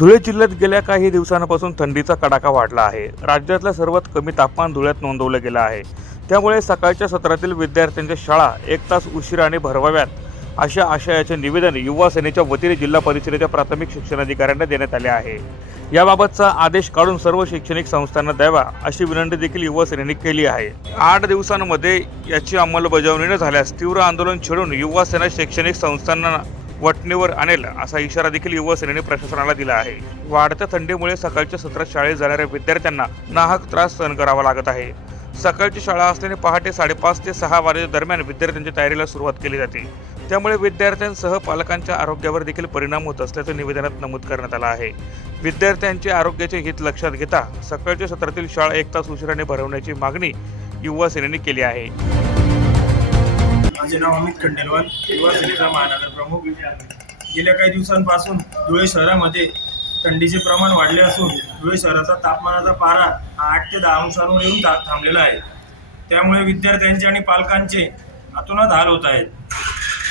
धुळे जिल्ह्यात गेल्या काही दिवसांपासून थंडीचा कडाका वाढला आहे. राज्यातलं सर्वात कमी तापमान धुळ्यात नोंदवलं गेलं आहे. त्यामुळे सकाळच्या सत्रातील विद्यार्थ्यांच्या शाळा एक तास उशिराने भरवाव्यात अशा आशयाचे निवेदन युवा सेनेच्या वतीने जिल्हा परिषदेच्या प्राथमिक शिक्षणाधिकाऱ्यांना देण्यात आले आहे. याबाबतचा आदेश काढून सर्व शैक्षणिक संस्थांना द्यावा अशी विनंती देखील युवा सेनेने केली आहे. आठ दिवसांमध्ये याची अंमलबजावणी न झाल्यास तीव्र आंदोलन छेडून युवा सेना शैक्षणिक संस्थांना वटणीवर आणेल असा इशारा देखील युवासेनेने प्रशासनाला दिला आहे. वाढत्या थंडीमुळे सकाळच्या सत्रात शाळेत जाणाऱ्या विद्यार्थ्यांना नाहक त्रास सहन करावा लागत आहे. सकाळची शाळा असल्याने पहाटे साडेपाच ते सहा वाजेच्या दरम्यान विद्यार्थ्यांच्या तयारीला सुरुवात केली जाते. त्यामुळे विद्यार्थ्यांसह पालकांच्या आरोग्यावर देखील परिणाम होत असल्याचं निवेदनात नमूद करण्यात आलं आहे. विद्यार्थ्यांच्या आरोग्याचे हित लक्षात घेता सकाळच्या सत्रातील शाळा एक तास उशिराने भरवण्याची मागणी युवा सेनेने केली आहे. माझे नाव अमित खंडेलवाल युवा सेनेचा महानगर प्रमुख. गेल्या काही दिवसांपासून धुळे शहरामध्ये थंडीचे प्रमाण वाढले असून धुळे शहराचा तापमानाचा पारा हा आठ ते दहा अंशांवर येऊन था थांबलेला आहे. त्यामुळे विद्यार्थ्यांचे आणि पालकांचे अतोनात हाल होत आहेत.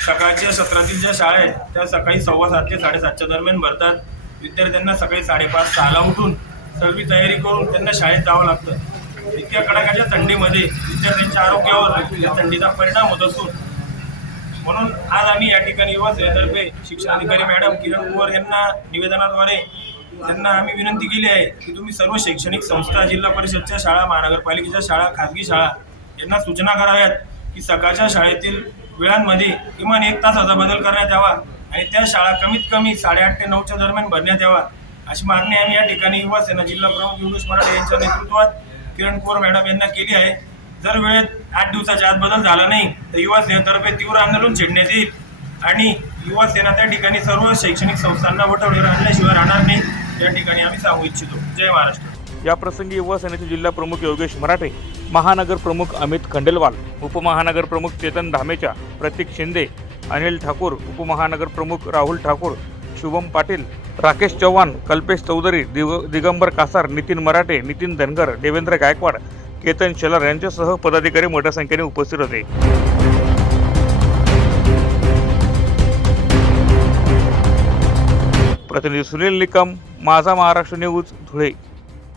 सकाळच्या सत्रातील ज्या शाळा आहेत त्या सकाळी सव्वा सात ते साडेसातच्या दरम्यान भरतात. विद्यार्थ्यांना सकाळी साडेपाच सहाला उठून सर्व तयारी करून त्यांना शाळेत जावं लागतं. इतक्या कडाक्याच्या थंडीमध्ये विद्यार्थ्यांच्या आरोग्यावर या थंडीचा परिणाम होत असून म्हणून आज आम्ही या ठिकाणी युवा सेनेतर्फे शिक्षणाधिकारी मॅडम किरण कुवर यांना निवेदनाद्वारे त्यांना आम्ही विनंती केली आहे की तुम्ही सर्व शैक्षणिक संस्था जिल्हा परिषदच्या शाळा महानगरपालिकेच्या शाळा खाजगी शाळा यांना सूचना कराव्यात की सकाळच्या शाळेतील वेळांमध्ये किमान एक तासाचा बदल करण्यात यावा आणि त्या शाळा कमीत कमी साडेआठ ते नऊच्या दरम्यान भरण्यात यावा अशी मागणी आम्ही या ठिकाणी युवा सेना जिल्हा प्रमुख योगेश मराठे यांच्या नेतृत्वात किरण कुवर मॅडम यांना केली आहे. जर वेळेत आठ दिवसाच्या आत बदल झाला नाही तर युवा सेनेतर्फे तीव्र आंदोलन छेडण्यात येईल. आणि युवा सेना त्या ठिकाणी सर्व शैक्षणिक संस्थांना वटवडीवर आणल्याशिवाय राहणार नाही. या ठिकाणी आम्ही सांगू इच्छितो. जय महाराष्ट्र. या प्रसंगी युवा सेनेचे जिल्हा प्रमुख योगेश मराठे महानगर प्रमुख अमित खंडेलवाल उपमहानगर प्रमुख चेतन धामेचा प्रतीक शिंदे अनिल ठाकूर उपमहानगर प्रमुख राहुल ठाकूर शुभम पाटील राकेश चव्हाण कल्पेश चौधरी दिग दिगंबर कासार नितीन मराठे नितीन धनगर देवेंद्र गायकवाड केतन शेलार यांच्यासह पदाधिकारी मोठ्या संख्येने उपस्थित होते. प्रतिनिधी सुनील निकम माझा महाराष्ट्र न्यूज धुळे.